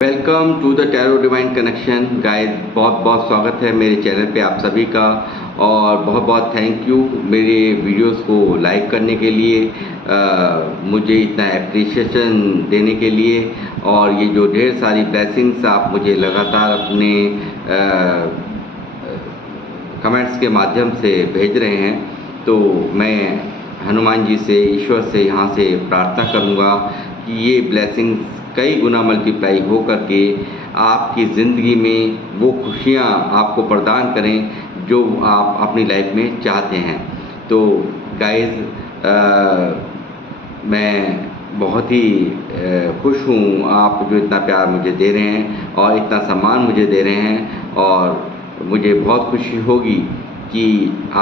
Welcome to the tarot divine connection guys. बहुत बहुत स्वागत है मेरे चैनल पे आप सभी का। और बहुत बहुत थैंक यू मेरे वीडियोस को लाइक करने के लिए, मुझे इतना एप्रिसिएशन देने के लिए, और ये जो ढेर सारी ब्लेसिंग्स आप मुझे लगातार अपने कमेंट्स के माध्यम से भेज रहे हैं। तो मैं हनुमान जी से, ईश्वर से यहाँ से प्रार्थना करूँगा कि ये ब्लेसिंग्स कई गुना मल्टीप्लाई हो करके आपकी ज़िंदगी में वो खुशियाँ आपको प्रदान करें जो आप अपनी लाइफ में चाहते हैं। तो गाइस, मैं बहुत ही खुश हूँ आप जो इतना प्यार मुझे दे रहे हैं और इतना सम्मान मुझे दे रहे हैं, और मुझे बहुत खुशी होगी कि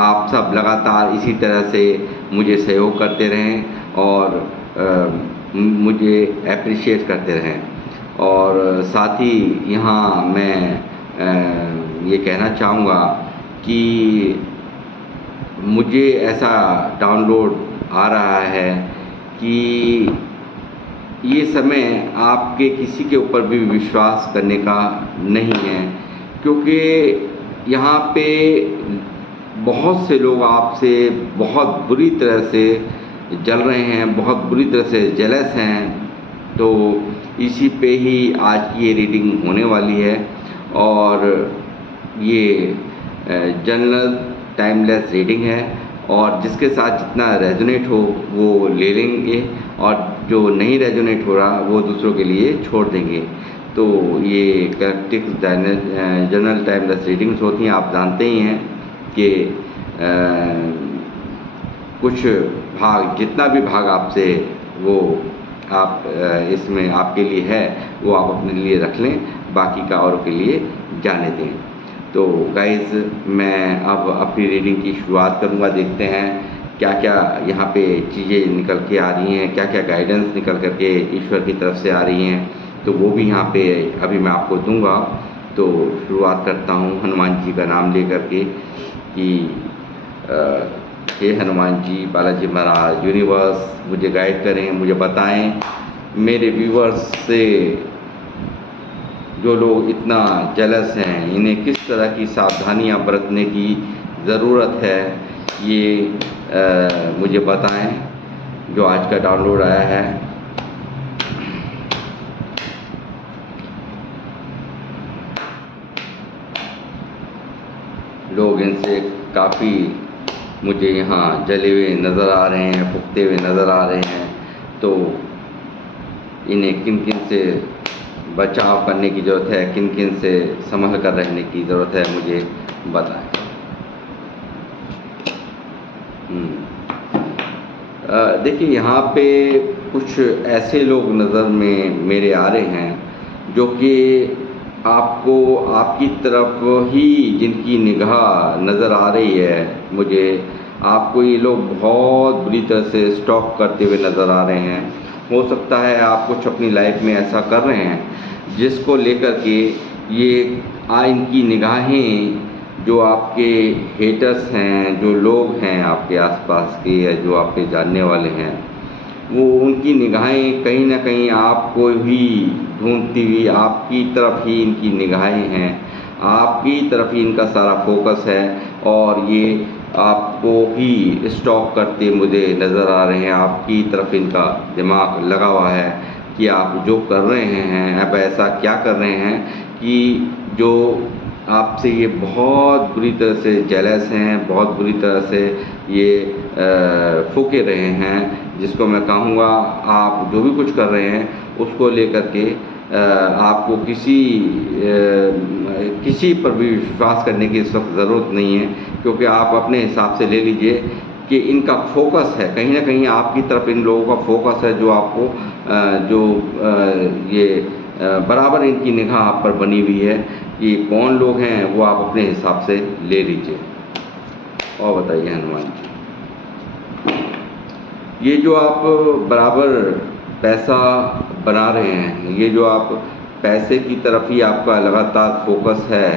आप सब लगातार इसी तरह से मुझे सहयोग करते रहें और मुझे एप्रिशिएट करते रहें। और साथ ही यहाँ मैं ये कहना चाहूँगा कि मुझे ऐसा डाउनलोड आ रहा है कि ये समय आपके किसी के ऊपर भी विश्वास करने का नहीं है, क्योंकि यहाँ पे बहुत से लोग आपसे बहुत बुरी तरह से जल रहे हैं, बहुत बुरी तरह से जेलस हैं। तो इसी पे ही आज की ये रीडिंग होने वाली है, और ये जनरल टाइमलेस रीडिंग है, और जिसके साथ जितना रेजोनेट हो वो ले लेंगे, और जो नहीं रेजोनेट हो रहा वो दूसरों के लिए छोड़ देंगे। तो ये कलेक्टिव जनरल टाइमलेस रीडिंग्स होती हैं, आप जानते ही हैं कि कुछ भाग, जितना भी भाग आपसे वो आप इसमें आपके लिए है वो आप अपने लिए रख लें, बाकी का औरों के लिए जाने दें। तो गाइस, मैं अब अपनी रीडिंग की शुरुआत करूँगा। देखते हैं क्या क्या यहाँ पे चीज़ें निकल के आ रही हैं, क्या क्या गाइडेंस निकल करके ईश्वर की तरफ से आ रही हैं, तो वो भी यहाँ पे अभी मैं आपको दूंगा। तो शुरुआत करता हूँ हनुमान जी का नाम लेकर के कि हे हनुमान जी, बालाजी महाराज, यूनिवर्स मुझे गाइड करें, मुझे बताएं मेरे व्यूवर्स से जो लोग इतना जेलस हैं इन्हें किस तरह की सावधानियां बरतने की ज़रूरत है, ये मुझे बताएं जो आज का डाउनलोड आया है। लोग इनसे काफ़ी मुझे यहाँ जले हुए नज़र आ रहे हैं, फुकते हुए नज़र आ रहे हैं। तो इन्हें किन किन से बचाव करने की ज़रूरत है, किन किन से संभल कर रहने की ज़रूरत है, मुझे बताएं। देखिए, यहाँ पे कुछ ऐसे लोग नज़र में मेरे आ रहे हैं जो कि आपको आपकी तरफ ही जिनकी निगाह नज़र आ रही है, मुझे आपको ये लोग बहुत बुरी तरह से स्टॉक करते हुए नज़र आ रहे हैं। हो सकता है आप कुछ अपनी लाइफ में ऐसा कर रहे हैं जिसको लेकर के ये इनकी निगाहें, जो आपके हेटर्स हैं, जो लोग हैं आपके आसपास के या जो आपके जानने वाले हैं, वो उनकी निगाहें कहीं ना कहीं आपको ही ढूंढती हुई, आपकी तरफ ही इनकी निगाहें हैं, आपकी तरफ ही इनका सारा फोकस है, और ये आपको ही स्टॉक करते मुझे नज़र आ रहे हैं। आपकी तरफ इनका दिमाग लगा हुआ है कि आप जो कर रहे हैं, अब ऐसा क्या कर रहे हैं कि जो आपसे ये बहुत बुरी तरह से जेलस हैं, बहुत बुरी तरह से ये फूके रहे हैं, जिसको मैं कहूँगा आप जो भी कुछ कर रहे हैं उसको लेकर के आपको किसी पर भी विश्वास करने की इस वक्त ज़रूरत नहीं है, क्योंकि आप अपने हिसाब से ले लीजिए कि इनका फोकस है कहीं ना कहीं आपकी तरफ। इन लोगों का फोकस है जो आपको ये बराबर इनकी निगाह आप पर बनी हुई है कि कौन लोग हैं, वो आप अपने हिसाब से ले लीजिए। और बताइए हनुमान जी, ये जो आप बराबर पैसा बना रहे हैं, ये जो आप पैसे की तरफ ही आपका लगातार फोकस है,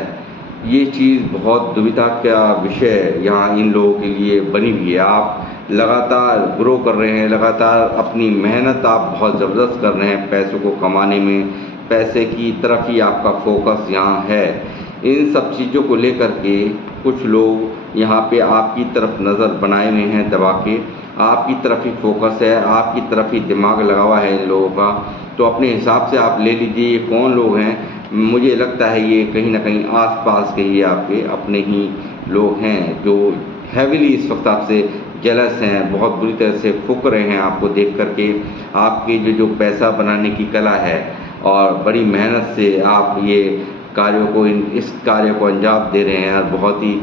ये चीज़ बहुत दुविधा का विषय यहाँ इन लोगों के लिए बनी हुई है। आप लगातार ग्रो कर रहे हैं, लगातार अपनी मेहनत आप बहुत ज़बरदस्त कर रहे हैं पैसों को कमाने में, पैसे की तरफ ही आपका फोकस यहाँ है। इन सब चीज़ों को लेकर के कुछ लोग यहाँ पे आपकी तरफ नज़र बनाए हुए हैं दबा के, आपकी तरफ ही फोकस है, आपकी तरफ ही दिमाग लगा हुआ है इन लोगों का। तो अपने हिसाब से आप ले लीजिए ये कौन लोग हैं। मुझे लगता है ये कहीं ना कहीं आसपास के ही आपके अपने ही लोग हैं जो हैविली इस वक्त आपसे जेलस हैं, बहुत बुरी तरह से फूक रहे हैं आपको देख करके। आपकी जो पैसा बनाने की कला है और बड़ी मेहनत से आप ये कार्यों को इस कार्य को अंजाम दे रहे हैं और बहुत ही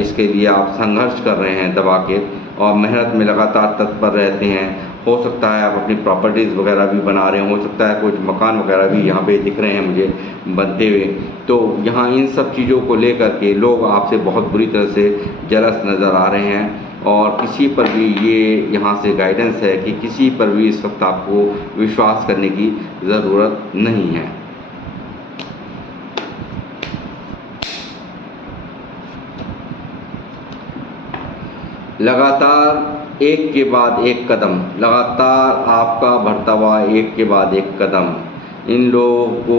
इसके लिए आप संघर्ष कर रहे हैं दबा के और मेहनत में लगातार तत्पर रहते हैं। हो सकता है आप अपनी प्रॉपर्टीज़ वगैरह भी बना रहे हैं, हो सकता है कुछ मकान वगैरह भी यहाँ पे दिख रहे हैं मुझे बनते हुए। तो यहाँ इन सब चीज़ों को लेकर के लोग आपसे बहुत बुरी तरह से जेलस नज़र आ रहे हैं और किसी पर भी ये यहाँ से गाइडेंस है कि किसी पर भी इस वक्त आपको विश्वास करने की ज़रूरत नहीं है। लगातार एक के बाद एक कदम, लगातार आपका बढ़ता हुआ एक के बाद एक कदम इन लोगों को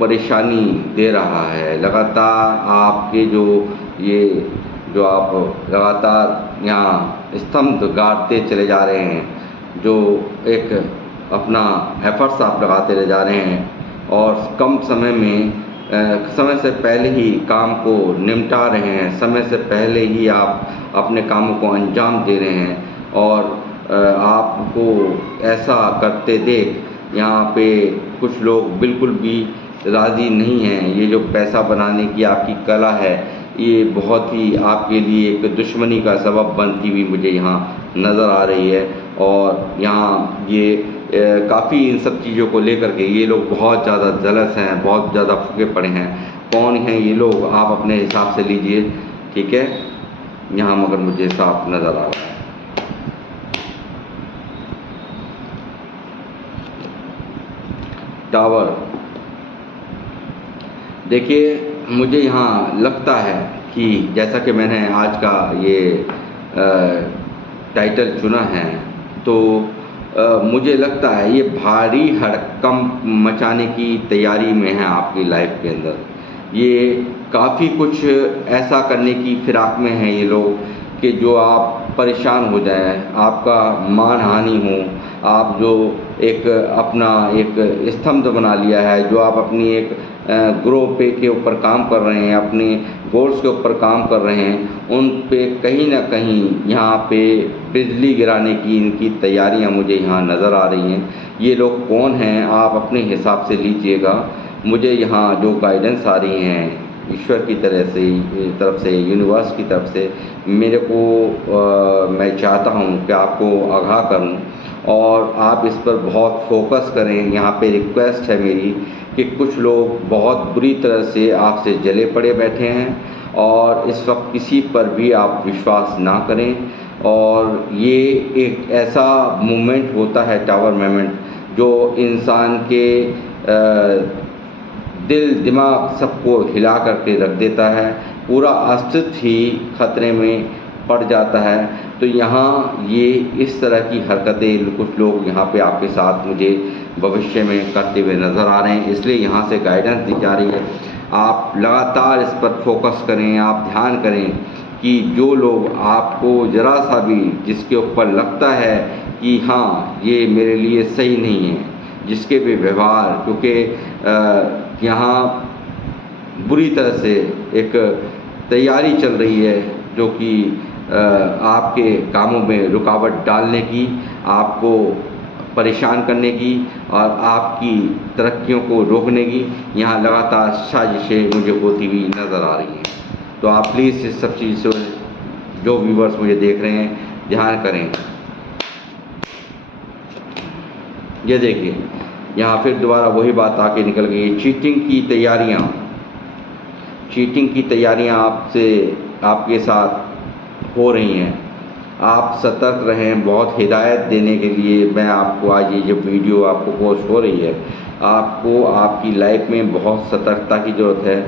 परेशानी दे रहा है। लगातार आपके जो आप लगातार यहाँ स्तंभ गाड़ते चले जा रहे हैं, जो एक अपना एफर्ट्स आप लगाते रह जा रहे हैं और कम समय में समय से पहले ही काम को निपटा रहे हैं, समय से पहले ही आप अपने कामों को अंजाम दे रहे हैं और आपको ऐसा करते देख यहाँ पे कुछ लोग बिल्कुल भी राज़ी नहीं हैं। ये जो पैसा बनाने की आपकी कला है ये बहुत ही आपके लिए एक दुश्मनी का सबब बनती हुई मुझे यहाँ नज़र आ रही है और यहाँ ये काफ़ी इन सब चीज़ों को लेकर के ये लोग बहुत ज़्यादा जलस हैं, बहुत ज़्यादा फूके पड़े हैं। कौन हैं ये लोग आप अपने हिसाब से लीजिए, ठीक है। यहाँ मगर मुझे साफ नज़र आ रहा है। टावर, देखिए मुझे यहाँ लगता है कि जैसा कि मैंने आज का ये टाइटल चुना है तो मुझे लगता है ये भारी हड़कंप मचाने की तैयारी में है आपकी लाइफ के अंदर। ये काफ़ी कुछ ऐसा करने की फिराक में हैं ये लोग कि जो आप परेशान हो जाएं, आपका मान हानि हो, आप जो एक अपना एक स्तंभ बना लिया है, जो आप अपनी एक ग्रो पे के ऊपर काम कर रहे हैं, अपने गोल्स के ऊपर काम कर रहे हैं, उन पे कहीं ना कहीं यहाँ पे बिजली गिराने की इनकी तैयारियाँ मुझे यहाँ नज़र आ रही हैं। ये लोग कौन हैं आप अपने हिसाब से लीजिएगा। मुझे यहाँ जो गाइडेंस आ रही हैं ईश्वर की तरफ से यूनिवर्स की तरफ से मेरे को मैं चाहता हूँ कि आपको आगाह करूँ और आप इस पर बहुत फोकस करें। यहाँ पे रिक्वेस्ट है मेरी कि कुछ लोग बहुत बुरी तरह से आपसे जले पड़े बैठे हैं और इस वक्त किसी पर भी आप विश्वास ना करें। और ये एक ऐसा मोमेंट होता है टावर मोमेंट जो इंसान के दिल दिमाग सबको हिला करके रख देता है, पूरा अस्तित्व ही खतरे में पड़ जाता है। तो यहाँ ये इस तरह की हरकतें कुछ लोग यहाँ पे आपके साथ मुझे भविष्य में करते हुए नज़र आ रहे हैं, इसलिए यहाँ से गाइडेंस दी जा रही है। आप लगातार इस पर फोकस करें, आप ध्यान करें कि जो लोग आपको ज़रा सा भी जिसके ऊपर लगता है कि हाँ ये मेरे लिए सही नहीं है, जिसके भी व्यवहार, क्योंकि यहाँ बुरी तरह से एक तैयारी चल रही है जो कि आपके कामों में रुकावट डालने की, आपको परेशान करने की और आपकी तरक्कियों को रोकने की यहाँ लगातार साजिशें मुझे होती हुई नज़र आ रही हैं। तो आप प्लीज़ इस सब चीज़ से जो व्यूवर्स मुझे देख रहे हैं ध्यान करें। ये देखिए यहाँ फिर दोबारा वही बात आके निकल गई, चीटिंग की तैयारियाँ आपके साथ हो रही हैं। आप सतर्क रहें। बहुत हिदायत देने के लिए मैं आपको आज ये जो वीडियो आपको पोस्ट हो रही है, आपको आपकी लाइफ में बहुत सतर्कता की ज़रूरत है।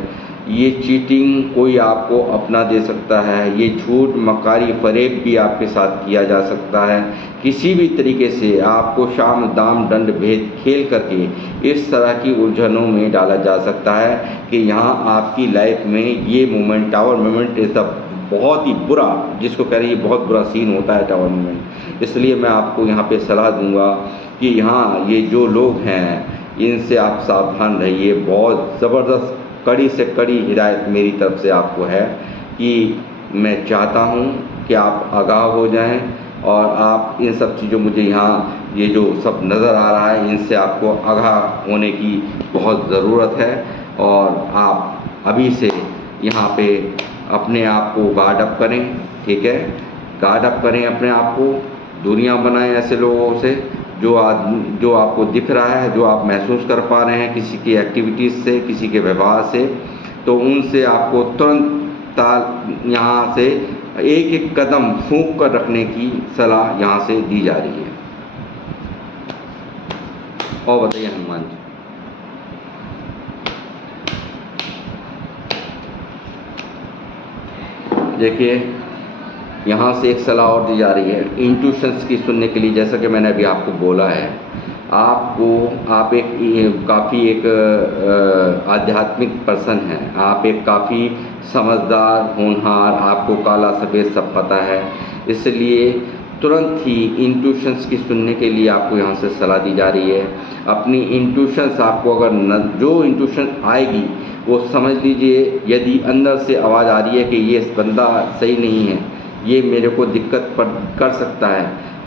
ये चीटिंग कोई आपको अपना दे सकता है, ये झूठ मकारी फ़रेब भी आपके साथ किया जा सकता है। किसी भी तरीके से आपको शाम दाम दंड भेद खेल करके इस तरह की उलझनों में डाला जा सकता है कि यहाँ आपकी लाइफ में ये moment, tower moment is the बहुत ही बुरा, जिसको कह रहे हैं ये बहुत बुरा सीन होता है टावर मोमेंट। इसलिए मैं आपको यहाँ पे सलाह दूंगा कि यहाँ ये जो लोग हैं इनसे आप सावधान रहिए। बहुत ज़बरदस्त कड़ी से कड़ी हिदायत मेरी तरफ से आपको है कि मैं चाहता हूँ कि आप आगाह हो जाएं और आप इन सब चीज़ों, मुझे यहाँ ये जो सब नज़र आ रहा है इनसे आपको आगाह होने की बहुत ज़रूरत है। और आप अभी से यहाँ पे अपने आप को गार्ड अप करें, ठीक है, गार्ड अप करें अपने आप को, दूरियां बनाएं ऐसे लोगों से जो आपको दिख रहा है, जो आप महसूस कर पा रहे हैं किसी की एक्टिविटीज़ से, किसी के व्यवहार से, तो उनसे आपको तुरंत यहाँ से एक एक कदम फूंक कर रखने की सलाह यहाँ से दी जा रही है। और बताइए हनुमान जी। देखिए यहाँ से एक सलाह और दी जा रही है इंट्यूशंस की सुनने के लिए। जैसा कि मैंने अभी आपको बोला है, आप एक काफ़ी एक आध्यात्मिक पर्सन हैं, आप एक काफ़ी समझदार होनहार, आपको काला सफ़ेद सब पता है। इसलिए तुरंत ही इंट्यूशंस की सुनने के लिए आपको यहाँ से सलाह दी जा रही है। अपनी इंट्यूशंस आपको अगर जो इंट्यूशन आएगी वो समझ लीजिए, यदि अंदर से आवाज़ आ रही है कि ये बंदा सही नहीं है, ये मेरे को दिक्कत कर सकता है,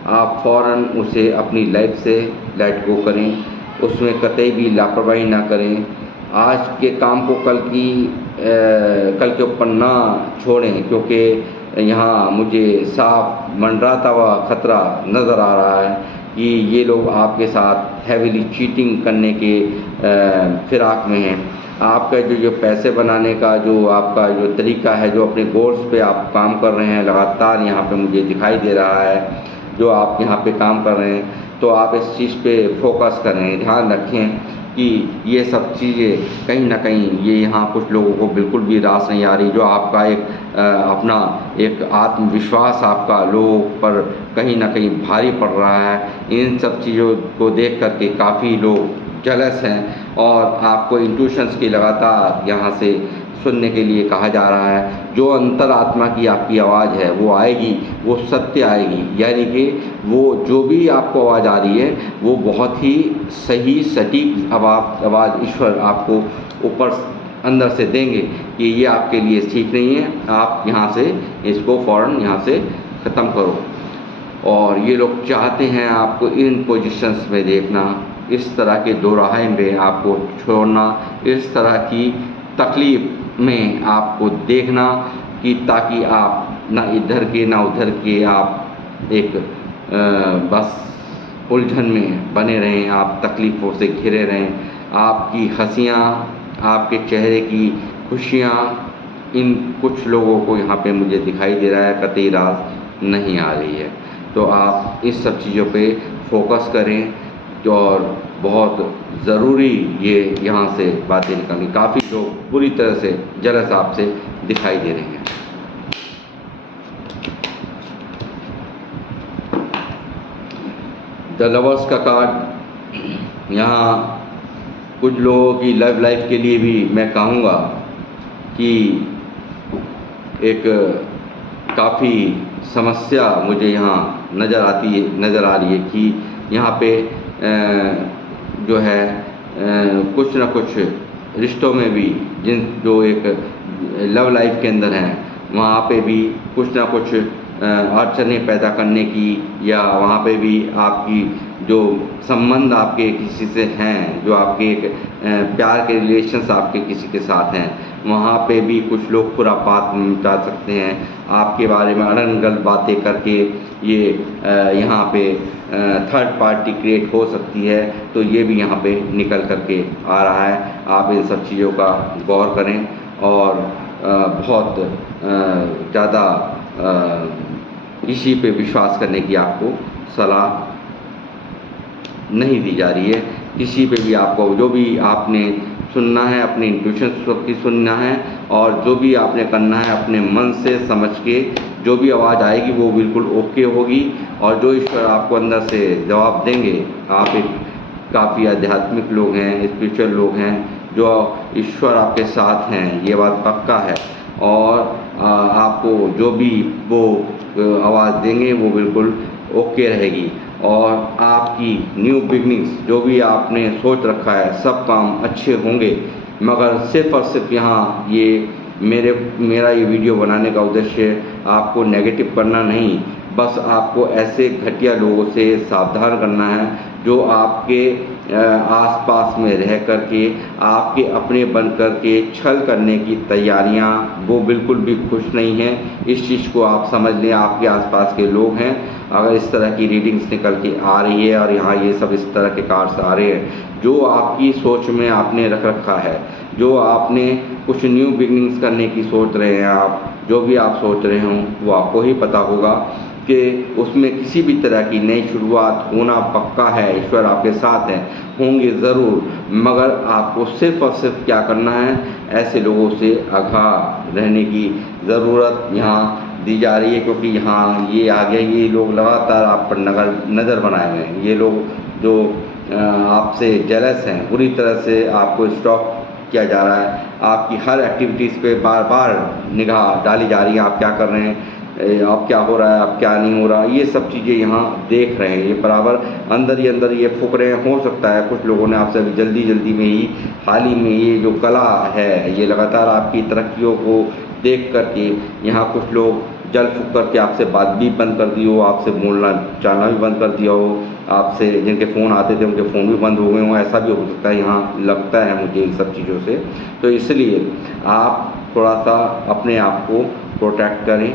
आप फ़ौरन उसे अपनी लाइफ से लेट गो करें, उसमें कतई भी लापरवाही ना करें। आज के काम को कल के ऊपर ना छोड़ें, क्योंकि यहाँ मुझे साफ मंडराता हुआ ख़तरा नज़र आ रहा है कि ये लोग आपके साथ हैविली चीटिंग करने के फिराक में हैं। आपका जो पैसे बनाने का जो आपका जो तरीका है, जो अपने गोल्स पे आप काम कर रहे हैं लगातार, यहाँ पे मुझे दिखाई दे रहा है जो आप यहाँ पे काम कर रहे हैं, तो आप इस चीज़ पे फोकस करें, ध्यान रखें कि ये सब चीज़ें कहीं ना कहीं ये यहाँ कुछ लोगों को बिल्कुल भी रास नहीं आ रही। जो आपका एक अपना एक आत्मविश्वास आपका लोगों पर कहीं ना कहीं भारी पड़ रहा है। इन सब चीज़ों को देख करके काफ़ी लोग जलस हैं और आपको इंट्यूशंस की लगातार यहाँ से सुनने के लिए कहा जा रहा है। जो अंतरात्मा की आपकी आवाज़ है वो आएगी, वो सत्य आएगी, यानी कि वो जो भी आपको आवाज़ आ रही है वो बहुत ही सही सटीक आवाज़ ईश्वर आपको ऊपर अंदर से देंगे कि ये आपके लिए ठीक नहीं है, आप यहाँ से इसको फ़ौरन यहाँ से ख़त्म करो। और ये लोग चाहते हैं आपको इन पोजीशंस में देखना, इस तरह के दोराहे में आपको छोड़ना, इस तरह की तकलीफ़ में आपको देखना कि ताकि आप ना इधर के ना उधर के आप एक बस उलझन में बने रहें, आप तकलीफ़ों से घिरे रहें। आपकी हंसियाँ, आपके चेहरे की खुशियाँ इन कुछ लोगों को यहाँ पे मुझे दिखाई दे रहा है कतई रास नहीं आ रही है। तो आप इस सब चीज़ों पे फोकस करें और बहुत ज़रूरी ये यहाँ से बातें निकलनी। काफ़ी लोग बुरी तरह से जलस आपसे दिखाई दे रहे हैं। द लवर्स का कार्ड, यहाँ कुछ लोगों की लव लाइफ के लिए भी मैं कहूँगा कि एक काफ़ी समस्या मुझे यहाँ नज़र आ रही है कि यहाँ पे जो है कुछ ना कुछ रिश्तों में भी जो एक लव लाइफ के अंदर हैं वहाँ पे भी कुछ ना कुछ अड़चनें पैदा करने की, या वहाँ पे भी आपकी जो संबंध आपके किसी से हैं, जो आपके एक प्यार के रिलेशंस आपके किसी के साथ हैं, वहाँ पे भी कुछ लोग खुरापात मचा सकते हैं आपके बारे में अनर्गल बातें करके। ये यहाँ पे थर्ड पार्टी क्रिएट हो सकती है, तो ये भी यहाँ पे निकल करके आ रहा है। आप इन सब चीज़ों का गौर करें और बहुत ज़्यादा किसी पे विश्वास करने की आपको सलाह नहीं दी जा रही है। किसी पे भी आपको जो भी आपने सुनना है, अपने इंट्यूशन की सुनना है, और जो भी आपने करना है अपने मन से समझ के जो भी आवाज़ आएगी वो बिल्कुल ओके होगी, और जो ईश्वर आपको अंदर से जवाब देंगे। आप एक काफ़ी आध्यात्मिक लोग हैं, स्पिरिचुअल लोग हैं, जो ईश्वर आपके साथ हैं, ये बात पक्का है। और आपको जो भी वो आवाज़ देंगे वो बिल्कुल ओके रहेगी, और आपकी न्यू बिगनिंग्स जो भी आपने सोच रखा है सब काम अच्छे होंगे। मगर सिर्फ़ और सिर्फ यहाँ ये मेरा ये वीडियो बनाने का उद्देश्य आपको नेगेटिव करना नहीं, बस आपको ऐसे घटिया लोगों से सावधान करना है जो आपके आसपास में रह कर के आपके अपने बन कर के छल करने की तैयारियां, वो बिल्कुल भी खुश नहीं हैं। इस चीज़ को आप समझ लें, आपके आसपास के लोग हैं, अगर इस तरह की रीडिंग्स निकल के आ रही है और यहाँ ये सब इस तरह के कार्ड्स आ रहे हैं, जो आपकी सोच में आपने रख रखा है, जो आपने कुछ न्यू बिगनिंग्स करने की सोच रहे हैं, आप जो भी आप सोच रहे हों वो आपको ही पता होगा कि उसमें किसी भी तरह की नई शुरुआत होना पक्का है। ईश्वर आपके साथ हैं, होंगे ज़रूर, मगर आपको सिर्फ़ और सिर्फ क्या करना है, ऐसे लोगों से आगाह रहने की ज़रूरत यहाँ दी जा रही है। क्योंकि यहाँ ये आगे ये लोग लगातार आप पर नज़र बनाए हुए हैं। ये लोग जो आपसे जेलस हैं, पूरी तरह से आपको स्टॉक किया जा रहा है, आपकी हर एक्टिविटीज़ पे बार बार निगाह डाली जा रही है, आप क्या कर रहे हैं, अब क्या हो रहा है, अब क्या नहीं हो रहा, ये सब चीज़ें यहाँ देख रहे हैं। ये बराबर अंदर ही अंदर ये फूक रहे हैं। हो सकता है कुछ लोगों ने आपसे अभी जल्दी जल्दी में ही हाल ही में ये जो कला है, ये लगातार आपकी तरक्कियों को देख कर के यहाँ कुछ लोग जल फूक करके आपसे बात भी बंद कर दी हो, आपसे बोलना चालना भी बंद कर दिया हो, आपसे जिनके फ़ोन आते थे उनके फ़ोन भी बंद हो गए हों, ऐसा भी हो सकता है, यहाँ लगता है मुझे इन सब चीज़ों से। तो इसलिए आप थोड़ा सा अपने आप को प्रोटेक्ट करें,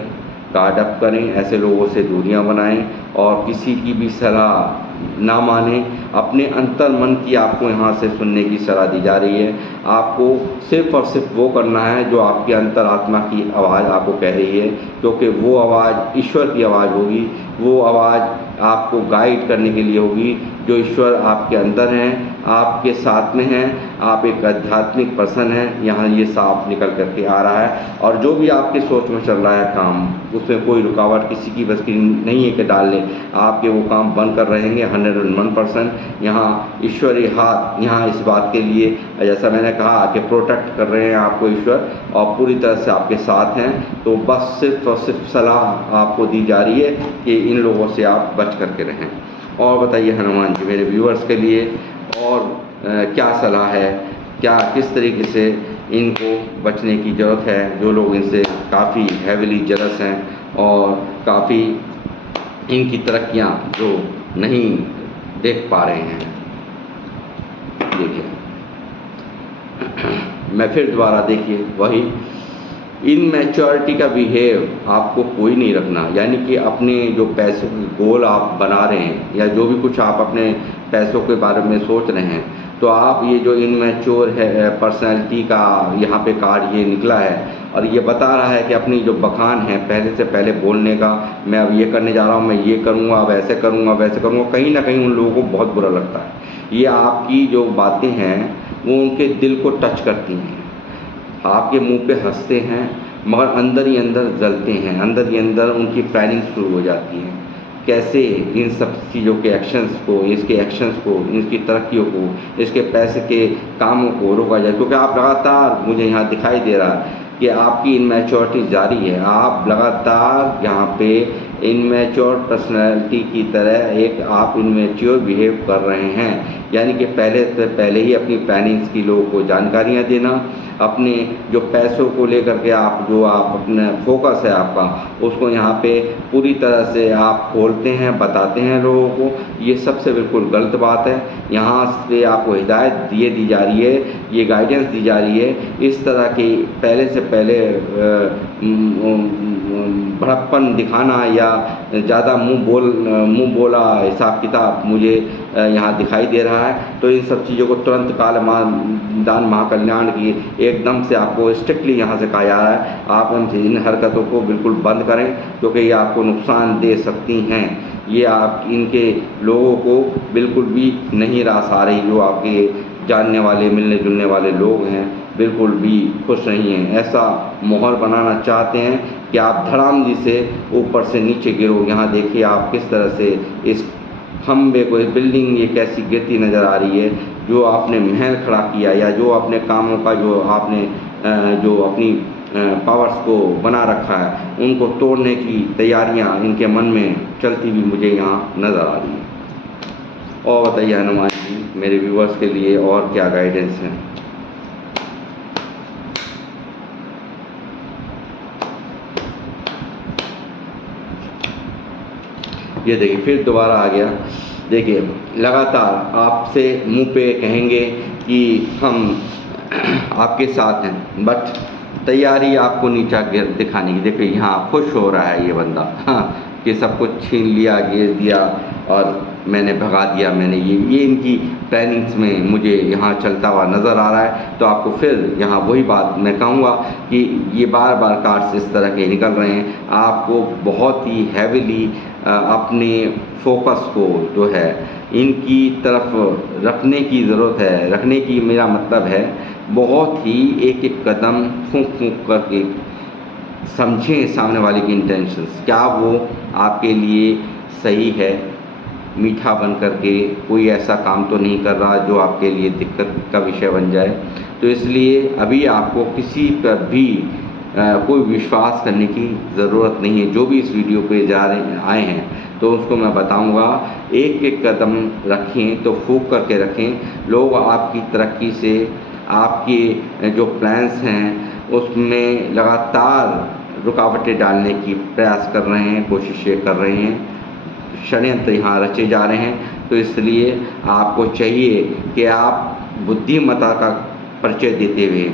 गार्ड अप करें, ऐसे लोगों से दूरियां बनाएं, और किसी की भी सलाह ना मानें। अपने अंतर मन की आपको यहाँ से सुनने की सलाह दी जा रही है। आपको सिर्फ़ और सिर्फ वो करना है जो आपकी अंतर आत्मा की आवाज़ आपको कह रही है, क्योंकि वो आवाज़ ईश्वर की आवाज़ होगी। वो आवाज़ आपको गाइड करने के लिए होगी, जो ईश्वर आपके अंदर हैं, आपके साथ में हैं, आप एक आध्यात्मिक पर्सन हैं, यहाँ ये साफ निकल करके आ रहा है। और जो भी आपकी सोच में चल रहा है काम, उसमें कोई रुकावट किसी की बस की नहीं है कि डाल ले, आपके वो काम बनकर रहेंगे 101%। यहाँ ईश्वरीय हाथ यहाँ इस बात के लिए, जैसा मैंने कहा कि प्रोटेक्ट कर रहे हैं आपको ईश्वर, और पूरी तरह से आपके साथ हैं। तो बस सिर्फ और सिर्फ सलाह आपको दी जा रही है कि इन लोगों से आप बच करके रहें। और बताइए हनुमान जी, मेरे व्यूअर्स के लिए और क्या सलाह है, क्या किस तरीके से इनको बचने की ज़रूरत है, जो लोग इनसे काफ़ी हैविली जेलस हैं और काफ़ी इनकी तरक्कियां जो नहीं देख पा रहे हैं। देखिए मैं फिर दोबारा देखिए वही इनमैच्योरिटी का बिहेव आपको कोई नहीं रखना। यानी कि अपने जो पैसों की गोल आप बना रहे हैं, या जो भी कुछ आप अपने पैसों के बारे में सोच रहे हैं, तो आप ये जो इनमैच्योर है पर्सनैलिटी का यहाँ पे कार्ड ये निकला है, और ये बता रहा है कि अपनी जो बखान है पहले से पहले बोलने का, मैं अब ये करने जा रहा हूँ, मैं ये करूँगा, अब ऐसे करूँगा, वैसे करूँगा, कहीं ना कहीं उन लोगों को बहुत बुरा लगता है। ये आपकी जो बातें हैं वो उनके दिल को टच करती हैं, आपके मुंह पे हंसते हैं, मगर अंदर ही अंदर जलते हैं, अंदर ही अंदर उनकी प्लानिंग शुरू हो जाती है। कैसे इन सब चीज़ों के एक्शंस को, इसके एक्शंस को, इसकी तरक्कियों को, इसके पैसे के कामों को रोका जाए। क्योंकि आप लगातार, मुझे यहाँ दिखाई दे रहा है कि आपकी इनमैच्योरिटी जारी है। आप लगातार यहाँ पे इनमैच्योर पर्सनैलिटी की तरह एक आप इनमैच्योर बिहेव कर रहे हैं। यानी कि पहले से पहले ही अपनी प्लानिंग्स की लोगों को जानकारियाँ देना, अपने जो पैसों को लेकर के आप जो आप अपना फोकस है आपका, उसको यहाँ पे पूरी तरह से आप खोलते हैं, बताते हैं लोगों को। ये सबसे बिल्कुल गलत बात है। यहाँ से आपको हिदायत ये दी जा रही है, ये गाइडेंस दी जा रही है, इस तरह की पहले से पहले बड़प्पन दिखाना या ज़्यादा मुँह बोला हिसाब किताब मुझे यहाँ दिखाई दे रहा है। तो इन सब चीज़ों को तुरंत काल दान महाकल्याण की एकदम से आपको स्ट्रिक्टली यहाँ से कहा जा रहा है, आप इन हरकतों को बिल्कुल बंद करें, क्योंकि ये आपको नुकसान दे सकती हैं। ये आप इनके लोगों को बिल्कुल भी नहीं रास आ रही, जो आपके जानने वाले मिलने जुलने वाले लोग हैं बिल्कुल भी खुश नहीं हैं। ऐसा माहौल बनाना चाहते हैं कि आप धड़ाम से ऊपर से नीचे गिरो। यहाँ देखिए आप किस तरह से इस खंबे को, इस बिल्डिंग ये कैसी गिरती नज़र आ रही है। जो आपने महल खड़ा किया या जो अपने कामों का जो आपने जो अपनी पावर्स को बना रखा है, उनको तोड़ने की तैयारियां इनके मन में चलती हुई मुझे यहाँ नज़र आ रही है। और बताइए हनुमान जी, मेरे व्यूवर्स के लिए और क्या गाइडेंस है। ये देखिए फिर दोबारा आ गया। देखिए लगातार आपसे मुंह पे कहेंगे कि हम आपके साथ हैं, बट तैयारी आपको नीचा गिर दिखाने की। देखिए यहाँ खुश हो रहा है ये बंदा, हाँ, कि सब कुछ छीन लिया, गिर दिया और मैंने भगा दिया, मैंने ये इनकी प्लानिंग्स में मुझे यहाँ चलता हुआ नज़र आ रहा है। तो आपको फिर यहाँ वही बात मैं कहूँगा कि ये बार बार कार्ड्स इस तरह के निकल रहे हैं। आपको बहुत ही हैविली अपने फोकस को जो है इनकी तरफ रखने की ज़रूरत है। रखने की मेरा मतलब है बहुत ही एक एक कदम फूंक फूंक करके समझें सामने वाले की इंटेंशंस, क्या वो आपके लिए सही है। मीठा बन करके कोई ऐसा काम तो नहीं कर रहा जो आपके लिए दिक्कत का विषय बन जाए। तो इसलिए अभी आपको किसी पर भी कोई विश्वास करने की ज़रूरत नहीं है। जो भी इस वीडियो पे आए हैं तो उसको मैं बताऊंगा, एक एक कदम रखें तो फूंक करके रखें। लोग आपकी तरक्की से, आपके जो प्लान्स हैं उसमें लगातार रुकावटें डालने की प्रयास कर रहे हैं, कोशिशें कर रहे हैं, षड्यंत्र यहाँ रचे जा रहे हैं। तो इसलिए आपको चाहिए कि आप बुद्धिमत्ता का परिचय देते हुए,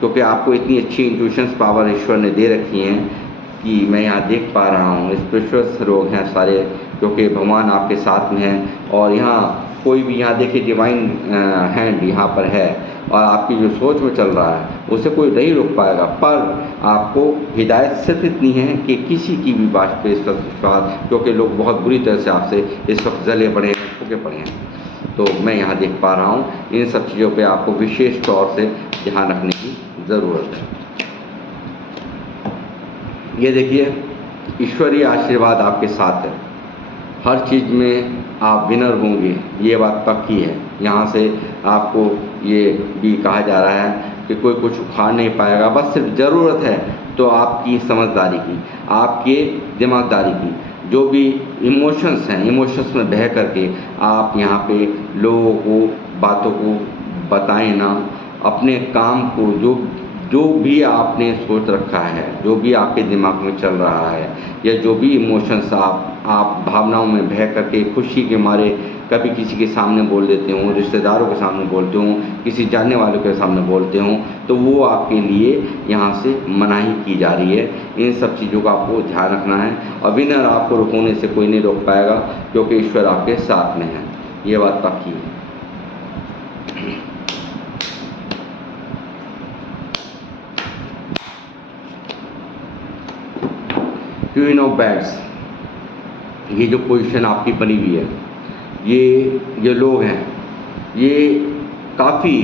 क्योंकि आपको इतनी अच्छी इंट्यूशंस पावर ईश्वर ने दे रखी हैं कि मैं यहाँ देख पा रहा हूँ स्पिरिचुअल लोग हैं सारे, क्योंकि भगवान आपके साथ में हैं। और यहाँ कोई भी, यहाँ देखिए डिवाइन हैंड यहाँ पर है और आपकी जो सोच में चल रहा है उसे कोई नहीं रोक पाएगा। पर आपको हिदायत सिर्फ इतनी है कि किसी की भी बात पे इस वक्त विश्वास, क्योंकि लोग बहुत बुरी तरह से आपसे इस वक्त जले पड़े हैं, ठुके पड़े हैं। तो मैं यहाँ देख पा रहा हूँ इन सब चीज़ों पे आपको विशेष तौर से ध्यान रखने की ज़रूरत है। ये देखिए ईश्वरीय आशीर्वाद आपके साथ है, हर चीज़ में आप विनर होंगे, ये बात पक्की है। यहाँ से आपको ये भी कहा जा रहा है कि कोई कुछ उखाड़ नहीं पाएगा, बस सिर्फ ज़रूरत है तो आपकी समझदारी की, आपके दिमागदारी की। जो भी इमोशंस हैं, इमोशंस में बह करके आप यहाँ पे लोगों को बातों को बताएं ना। अपने काम को जो भी आपने सोच रखा है, जो भी आपके दिमाग में चल रहा है, या जो भी इमोशंस आप भावनाओं में बह करके खुशी के मारे कभी किसी के सामने बोल देते हों, रिश्तेदारों के सामने बोलते हों, किसी जानने वालों के सामने बोलते हों, तो वो आपके लिए यहाँ से मनाही की जा रही है। इन सब चीज़ों का आपको ध्यान रखना है और विनर आपको रुकने से कोई नहीं रोक पाएगा, क्योंकि ईश्वर आपके साथ में है, ये बात पक्की है। क्वीन ऑफ बैंड्स, ये जो पोजीशन आपकी बनी हुई है, ये लोग हैं ये काफ़ी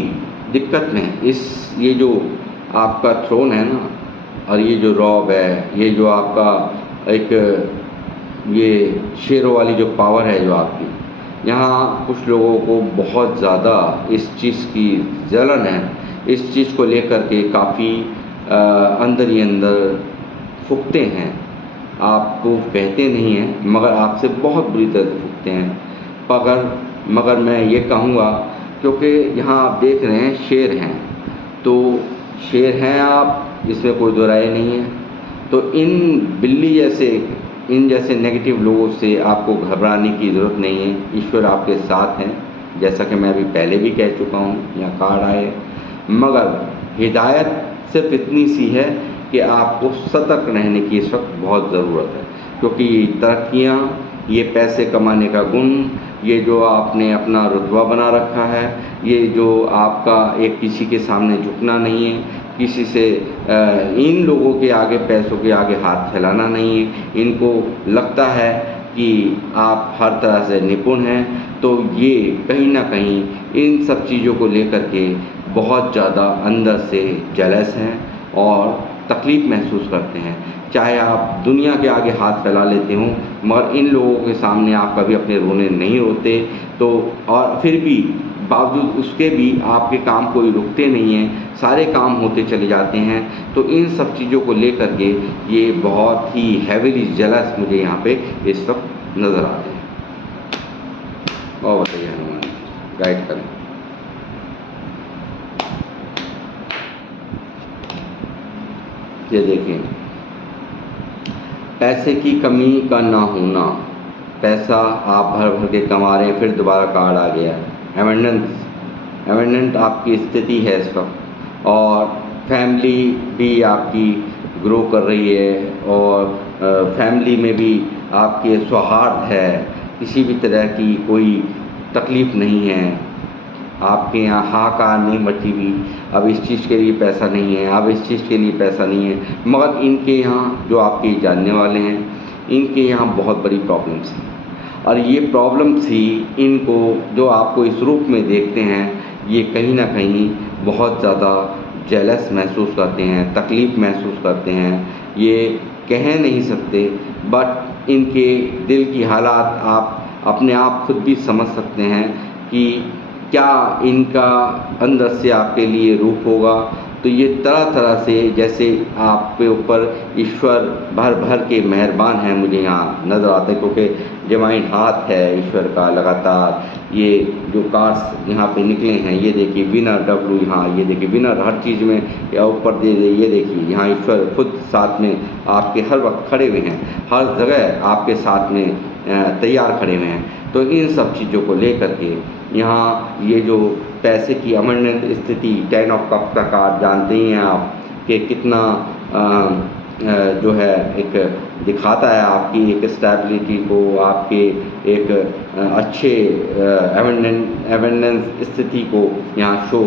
दिक्कत में हैं। ये जो आपका थ्रोन है ना, और ये जो रॉब है, ये जो आपका एक ये शेरों वाली जो पावर है जो आपकी, यहाँ कुछ लोगों को बहुत ज़्यादा इस चीज़ की जलन है। इस चीज़ को लेकर के काफ़ी अंदर ही अंदर फूकते हैं। आपको कहते नहीं हैं मगर आपसे बहुत बुरी तरह से फूकते हैं। मगर मैं ये कहूँगा, क्योंकि यहाँ आप देख रहे हैं शेर हैं, तो शेर हैं आप, इसमें कोई दो राय नहीं है। तो इन जैसे नेगेटिव लोगों से आपको घबराने की ज़रूरत नहीं है। ईश्वर आपके साथ हैं, जैसा कि मैं अभी पहले भी कह चुका हूँ, यहाँ कार्ड आए। मगर हिदायत सिर्फ इतनी सी है कि आपको सतर्क रहने की इस वक्त बहुत ज़रूरत है, क्योंकि ये तरक्कियाँ, ये पैसे कमाने का गुण, ये जो आपने अपना रुतबा बना रखा है, ये जो आपका एक किसी के सामने झुकना नहीं है, किसी से इन लोगों के आगे, पैसों के आगे हाथ फैलाना नहीं है। इनको लगता है कि आप हर तरह से निपुण हैं, तो ये कहीं न कहीं इन सब चीज़ों को लेकर के बहुत ज़्यादा अंदर से जेलस हैं और तकलीफ़ महसूस करते हैं। चाहे आप दुनिया के आगे हाथ फैला लेते हों, मगर इन लोगों के सामने आप कभी अपने रोने नहीं रोते, तो और फिर भी बावजूद उसके भी आपके काम कोई रुकते नहीं हैं, सारे काम होते चले जाते हैं। तो इन सब चीज़ों को लेकर के ये बहुत ही हेविली जेलस मुझे यहाँ पे इस वक्त नज़र आ रहे हैं। और बताइए हनुमान जी, गाइड करें। ये देखिए, पैसे की कमी का ना होना, पैसा आप भर भर के कमा रहे हैं, फिर दोबारा कार्ड आ गया है, एवेंडेंट आपकी स्थिति है इस वक्त, और फैमिली भी आपकी ग्रो कर रही है, और फैमिली में भी आपके सौहार्द है, किसी भी तरह की कोई तकलीफ़ नहीं है, आपके यहाँ हाहाकार नहीं मची हुई, अब इस चीज़ के लिए पैसा नहीं है, अब इस चीज़ के लिए पैसा नहीं है। मगर इनके यहाँ जो आपके जानने वाले हैं, इनके यहाँ बहुत बड़ी प्रॉब्लम्स हैं, और ये प्रॉब्लम्स ही इनको जो आपको इस रूप में देखते हैं, ये कहीं ना कहीं बहुत ज़्यादा जेलस महसूस करते हैं, तकलीफ़ महसूस करते हैं। ये कह नहीं सकते, बट इनके दिल की हालात आप अपने आप खुद भी समझ सकते हैं कि क्या इनका अंदर से आपके लिए रूप होगा। तो ये तरह तरह से जैसे आपके ऊपर ईश्वर भर भर के मेहरबान हैं, मुझे यहाँ नज़र आते हैं, क्योंकि डिवाइन हाथ है ईश्वर का लगातार। ये जो कार्ड्स यहाँ पे निकले हैं, ये देखिए विनर डब्लू, यहाँ ये देखिए विनर हर चीज़ में, या ऊपर दे ये देखिए यहाँ ईश्वर खुद साथ में आपके हर वक्त खड़े हुए हैं, हर जगह आपके साथ में तैयार खड़े हुए हैं। तो इन सब चीज़ों को लेकर के यहाँ ये जो पैसे की अमंडन स्थिति, 10 ऑफ कप का कार्ड जानते ही हैं आप कि कितना जो है एक दिखाता है आपकी एक स्टेबिलिटी को, आपके एक अच्छे एवेंडेंस स्थिति को यहाँ शो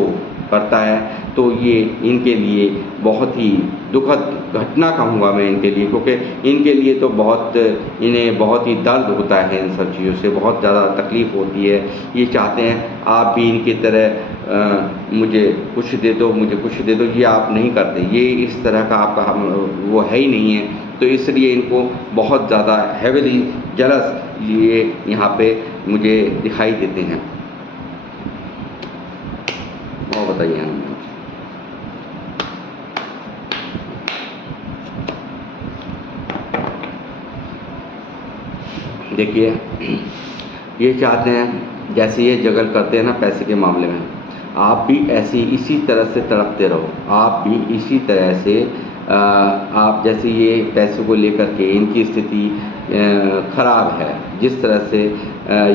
करता है। तो ये इनके लिए बहुत ही दुखद घटना कहूँगा मैं इनके लिए, क्योंकि इनके लिए तो इन्हें बहुत ही दर्द होता है, इन सब चीज़ों से बहुत ज़्यादा तकलीफ़ होती है। ये चाहते हैं आप भी इनकी तरह मुझे कुछ दे दो, मुझे कुछ दे दो, ये आप नहीं करते, ये इस तरह का आपका वो है ही नहीं है। तो इसलिए इनको बहुत ज़्यादा हेविली जेलस ये यहाँ पे मुझे दिखाई देते हैं। और बताइए हमें। देखिए, ये चाहते हैं जैसे ये जगल करते हैं ना पैसे के मामले में, आप भी ऐसे इसी तरह से तड़पते रहो, आप भी इसी तरह से आप जैसे ये पैसे को लेकर के इनकी स्थिति ख़राब है, जिस तरह से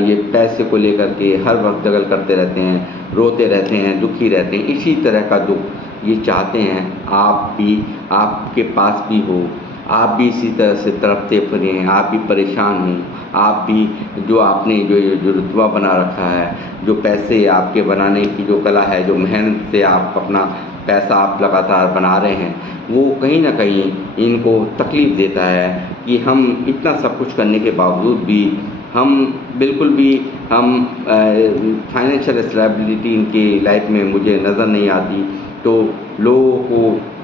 ये पैसे को लेकर के हर वक्त जगल करते रहते हैं, रोते रहते हैं, दुखी रहते हैं, इसी तरह का दुख ये चाहते हैं आप भी आपके पास भी हो, आप भी इसी तरह से तड़पते फिरे हैं, आप भी परेशान हों, आप भी जो आपने जो रुतबा बना रखा है, जो पैसे आपके बनाने की जो कला है, जो मेहनत से आप अपना पैसा आप लगातार बना रहे हैं, वो कहीं ना कहीं इनको तकलीफ़ देता है कि हम इतना सब कुछ करने के बावजूद भी हम बिल्कुल भी हम फाइनेंशियल स्टेबिलिटी इनकी लाइफ में मुझे नज़र नहीं आती। तो लोगों को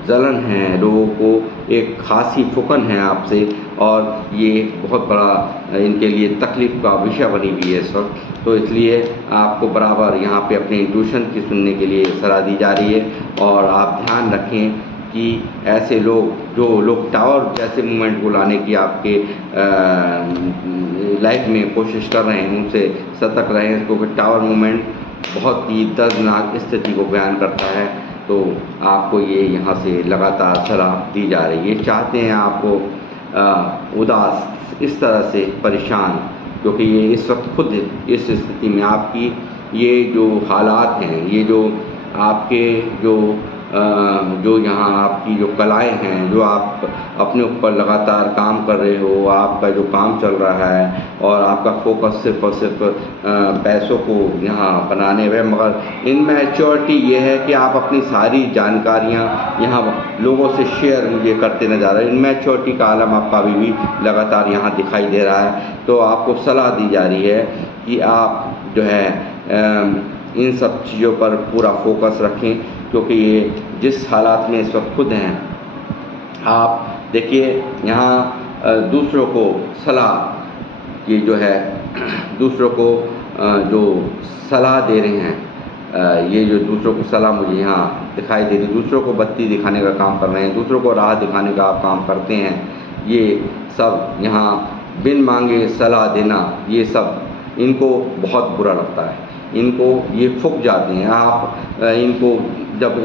जलन है, लोगों को एक खासी फुकन है आपसे, और ये बहुत बड़ा इनके लिए तकलीफ़ का विषय बनी हुई है इस वक्त। तो इसलिए आपको बराबर यहाँ पे अपने इंट्यूशन की सुनने के लिए सलाह दी जा रही है, और आप ध्यान रखें कि ऐसे लोग जो लोग टावर जैसे मूवमेंट को लाने की आपके लाइफ में कोशिश कर रहे हैं, उनसे सतर्क रहें, क्योंकि टावर मूवमेंट बहुत ही दर्दनाक स्थिति को बयान करता है। तो आपको ये यहाँ से लगातार सलाह दी जा रही है। ये चाहते हैं आपको उदास, इस तरह से परेशान, क्योंकि ये इस वक्त खुद इस स्थिति में आपकी ये जो हालात हैं, ये जो आपके जो जो यहाँ आपकी जो कलाएँ हैं, जो आप अपने ऊपर लगातार काम कर रहे हो, आपका जो काम चल रहा है और आपका फोकस सिर्फ़ और सिर्फ़ पैसों को यहाँ बनाने में, मगर इनमैच्योरिटी ये है कि आप अपनी सारी जानकारियाँ यहाँ लोगों से शेयर ये करते नज़र आ रहे हैं। इनमैच्योरिटी का आलम आपका अभी भी लगातार यहाँ दिखाई दे रहा है। तो आपको सलाह दी जा रही है कि आप जो है इन सब चीज़ों पर पूरा फोकस रखें, क्योंकि ये जिस हालात में इस वक्त खुद हैं, आप देखिए यहाँ दूसरों को सलाह, ये जो है दूसरों को जो सलाह दे रहे हैं, ये जो दूसरों को सलाह मुझे यहाँ दिखाई दे रही है, दूसरों को बत्ती दिखाने का काम कर रहे हैं, दूसरों को राह दिखाने का आप काम करते हैं। ये सब यहाँ बिन मांगे सलाह देना, ये सब इनको बहुत बुरा लगता है, इनको ये फूक जाते हैं। आप इनको जब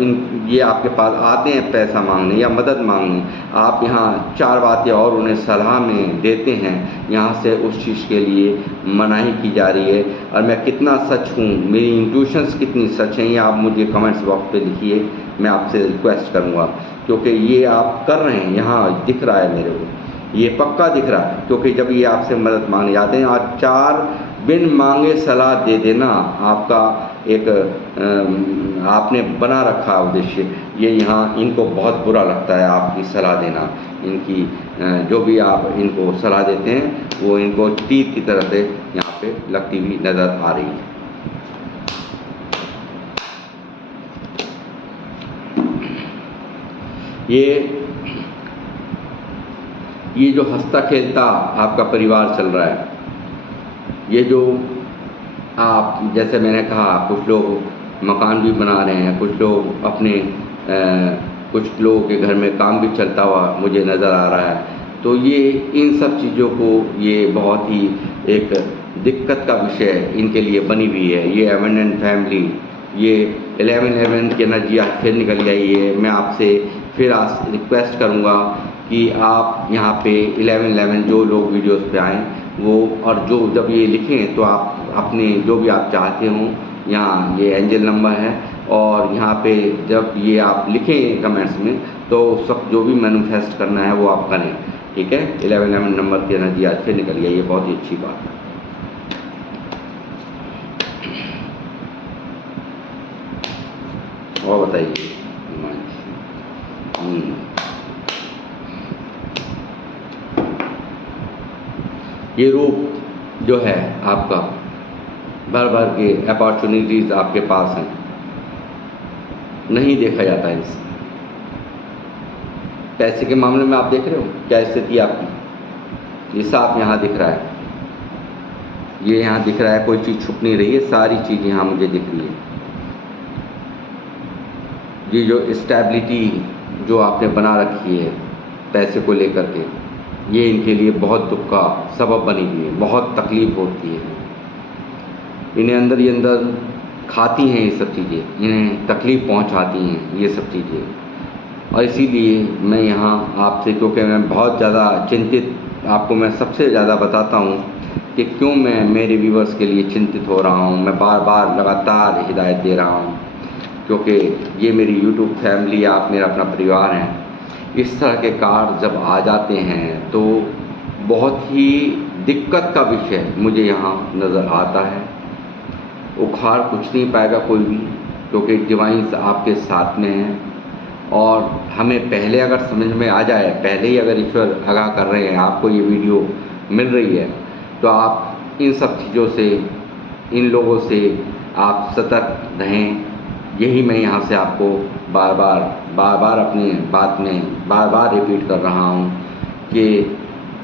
ये आपके पास आते हैं पैसा मांगने या मदद मांगने, आप यहाँ 4 बातें और उन्हें सलाह में देते हैं, यहाँ से उस चीज़ के लिए मनाही की जा रही है। और मैं कितना सच हूँ, मेरी इंट्यूशंस कितनी सच हैं, ये आप मुझे कमेंट्स बॉक्स पे लिखिए, मैं आपसे रिक्वेस्ट करूँगा, क्योंकि ये आप कर रहे हैं, यहाँ दिख रहा है मेरे को, ये पक्का दिख रहा है। क्योंकि जब ये आपसे मदद मांगने जाते हैं, और 4 बिन मांगे सलाह दे देना आपका एक आपने बना रखा उद्देश्य, ये यहाँ इनको बहुत बुरा लगता है आपकी सलाह देना। इनकी जो भी आप इनको सलाह देते हैं, वो इनको तीर की तरह से यहाँ पे लगती हुई नज़र आ रही है। ये जो हंसता खेलता आपका परिवार चल रहा है, ये जो आप, जैसे मैंने कहा, कुछ लोग मकान भी बना रहे हैं, कुछ लोग अपने कुछ लोगों के घर में काम भी चलता हुआ मुझे नज़र आ रहा है। तो ये इन सब चीज़ों को, ये बहुत ही एक दिक्कत का विषय इनके लिए बनी हुई है। ये अबंडेंट फैमिली, ये 11/11 की एनर्जी आज फिर निकल आई है। मैं आपसे फिर आज रिक्वेस्ट करूँगा कि आप यहाँ पे 11/11 जो लोग वीडियोस पे आएँ, वो और जो जब ये लिखें तो आप अपने जो भी आप चाहते हो, यहाँ ये एंजल नंबर है, और यहाँ पे जब ये आप लिखें कमेंट्स में, तो सब जो भी मैनिफेस्ट करना है वो आप करें, ठीक है। 11/11 नंबर की एनर्जी आज फिर निकल गई, ये बहुत ही अच्छी बात है। और बताइए, ये रूप जो है आपका, भर भर के अपॉर्चुनिटीज़ आपके पास हैं, नहीं देखा जाता है इससे। पैसे के मामले में आप देख रहे हो क्या स्थिति आपकी, ये साफ यहाँ दिख रहा है, ये यहाँ दिख रहा है, कोई चीज़ छुप नहीं रही है, सारी चीज़ यहाँ मुझे दिख रही है। ये जो स्टेबिलिटी जो आपने बना रखी है पैसे को लेकर के, ये इनके लिए बहुत दुख का सबब बनी हुई है, बहुत तकलीफ़ होती है इन्हें, अंदर ही अंदर खाती हैं ये सब चीज़ें, इन्हें तकलीफ़ पहुंचाती हैं ये सब चीज़ें। और इसीलिए मैं यहाँ आपसे, क्योंकि मैं बहुत ज़्यादा चिंतित, आपको मैं सबसे ज़्यादा बताता हूँ कि क्यों मैं मेरे व्यूवर्स के लिए चिंतित हो रहा हूँ, मैं बार बार लगातार हिदायत दे रहा हूँ, क्योंकि ये मेरी यूट्यूब फैमिली, आप मेरा अपना परिवार हैं। इस तरह के कार्ड जब आ जाते हैं तो बहुत ही दिक्कत का विषय मुझे यहाँ नज़र आता है। उखाड़ कुछ नहीं पाएगा कोई भी, क्योंकि डिवाइन्स आपके साथ में हैं, और हमें पहले अगर समझ में आ जाए, पहले ही अगर ईश्वर आगाह कर रहे हैं, आपको ये वीडियो मिल रही है, तो आप इन सब चीज़ों से, इन लोगों से आप सतर्क रहें। यही मैं यहाँ से आपको बार बार अपनी बात में बार बार रिपीट कर रहा हूँ कि